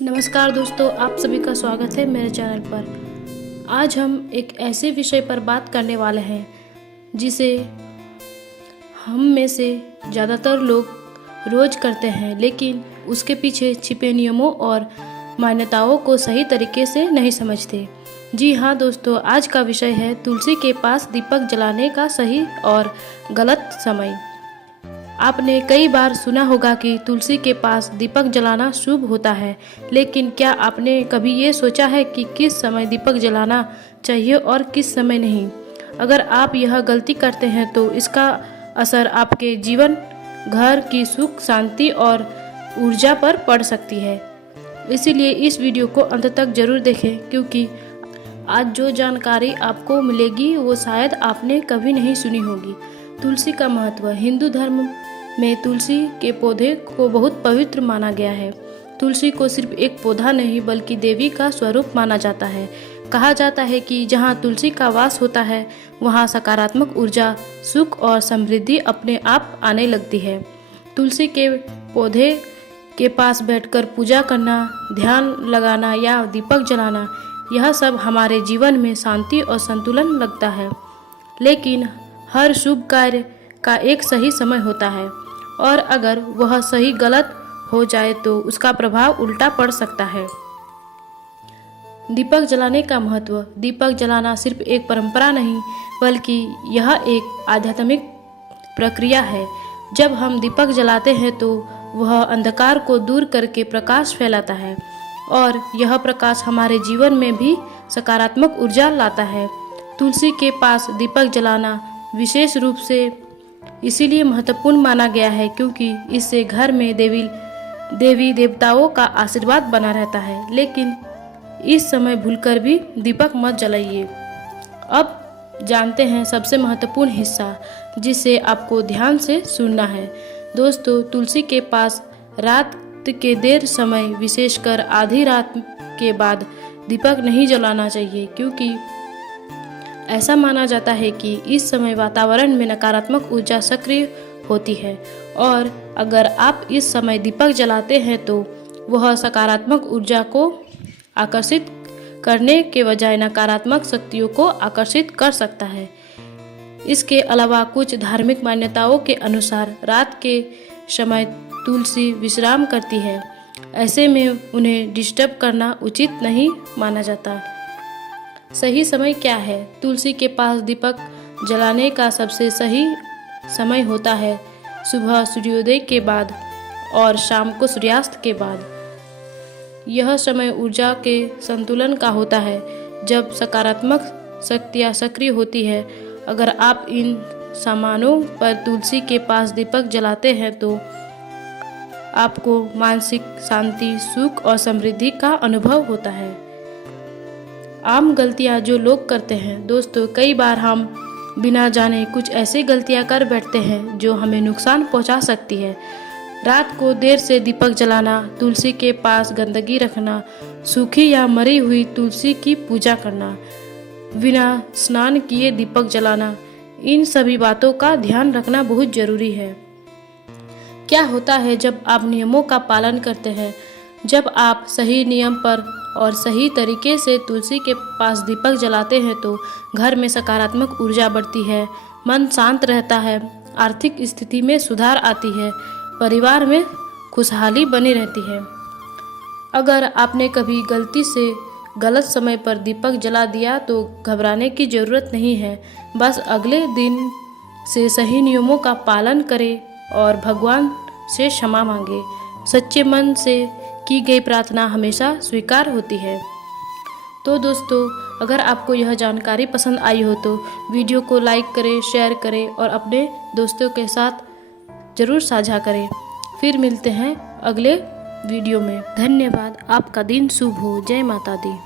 नमस्कार दोस्तों, आप सभी का स्वागत है मेरे चैनल पर। आज हम एक ऐसे विषय पर बात करने वाले हैं जिसे हम में से ज़्यादातर लोग रोज करते हैं, लेकिन उसके पीछे छिपे नियमों और मान्यताओं को सही तरीके से नहीं समझते। जी हाँ दोस्तों, आज का विषय है तुलसी के पास दीपक जलाने का सही और गलत समय। आपने कई बार सुना होगा कि तुलसी के पास दीपक जलाना शुभ होता है, लेकिन क्या आपने कभी ये सोचा है कि किस समय दीपक जलाना चाहिए और किस समय नहीं? अगर आप यह गलती करते हैं तो इसका असर आपके जीवन, घर की सुख शांति और ऊर्जा पर पड़ सकती है। इसीलिए इस वीडियो को अंत तक जरूर देखें, क्योंकि आज जो जानकारी आपको मिलेगी वो शायद आपने कभी नहीं सुनी होगी। तुलसी का महत्व। हिंदू धर्म में तुलसी के पौधे को बहुत पवित्र माना गया है। तुलसी को सिर्फ एक पौधा नहीं बल्कि देवी का स्वरूप माना जाता है। कहा जाता है कि जहाँ तुलसी का वास होता है वहाँ सकारात्मक ऊर्जा, सुख और समृद्धि अपने आप आने लगती है। तुलसी के पौधे के पास बैठकर पूजा करना, ध्यान लगाना या दीपक जलाना, यह सब हमारे जीवन में शांति और संतुलन लगता है। लेकिन हर शुभ कार्य का एक सही समय होता है, और अगर वह सही गलत हो जाए तो उसका प्रभाव उल्टा पड़ सकता है। दीपक जलाने का महत्व। दीपक जलाना सिर्फ एक परंपरा नहीं बल्कि यह एक आध्यात्मिक प्रक्रिया है। जब हम दीपक जलाते हैं तो वह अंधकार को दूर करके प्रकाश फैलाता है, और यह प्रकाश हमारे जीवन में भी सकारात्मक ऊर्जा लाता है। तुलसी के पास दीपक जलाना विशेष रूप से इसीलिए महत्वपूर्ण माना गया है क्योंकि इससे घर में देवी देवताओं का आशीर्वाद बना रहता है। लेकिन इस समय भूलकर भी दीपक मत जलाइए। अब जानते हैं सबसे महत्वपूर्ण हिस्सा, जिसे आपको ध्यान से सुनना है। दोस्तों, तुलसी के पास रात के देर समय, विशेषकर आधी रात के बाद दीपक नहीं जलाना चाहिए, क्योंकि ऐसा माना जाता है कि इस समय वातावरण में नकारात्मक ऊर्जा सक्रिय होती है, और अगर आप इस समय दीपक जलाते हैं तो वह सकारात्मक ऊर्जा को आकर्षित करने के बजाय नकारात्मक शक्तियों को आकर्षित कर सकता है। इसके अलावा कुछ धार्मिक मान्यताओं के अनुसार रात के समय तुलसी विश्राम करती है। ऐसे में उन्हें डिस्टर्ब करना उचित नहीं माना जाता। सही समय क्या है? तुलसी के पास दीपक जलाने का सबसे सही समय होता है सुबह सूर्योदय के बाद और शाम को सूर्यास्त के बाद। यह समय ऊर्जा के संतुलन का होता है, जब सकारात्मक शक्तियाँ सक्रिय होती है। अगर आप इन सामानों पर तुलसी के पास दीपक जलाते हैं तो आपको मानसिक शांति, सुख और समृद्धि का अनुभव होता है। आम गलतियां जो लोग करते हैं। दोस्तों, कई बार हम बिना जाने कुछ ऐसी गलतियां कर बैठते हैं जो हमें नुकसान पहुंचा सकती है। रात को देर से दीपक जलाना, तुलसी के पास गंदगी रखना, सूखी या मरी हुई तुलसी की पूजा करना, बिना स्नान किए दीपक जलाना, इन सभी बातों का ध्यान रखना बहुत जरूरी है। क्या होता है जब आप नियमों का पालन करते हैं? जब आप सही नियम पर और सही तरीके से तुलसी के पास दीपक जलाते हैं तो घर में सकारात्मक ऊर्जा बढ़ती है, मन शांत रहता है, आर्थिक स्थिति में सुधार आती है, परिवार में खुशहाली बनी रहती है। अगर आपने कभी गलती से गलत समय पर दीपक जला दिया तो घबराने की ज़रूरत नहीं है। बस अगले दिन से सही नियमों का पालन करें और भगवान से क्षमा मांगे। सच्चे मन से की गई प्रार्थना हमेशा स्वीकार होती है। तो दोस्तों, अगर आपको यह जानकारी पसंद आई हो तो वीडियो को लाइक करें, शेयर करें और अपने दोस्तों के साथ ज़रूर साझा करें। फिर मिलते हैं अगले वीडियो में। धन्यवाद। आपका दिन शुभ हो। जय माता दी।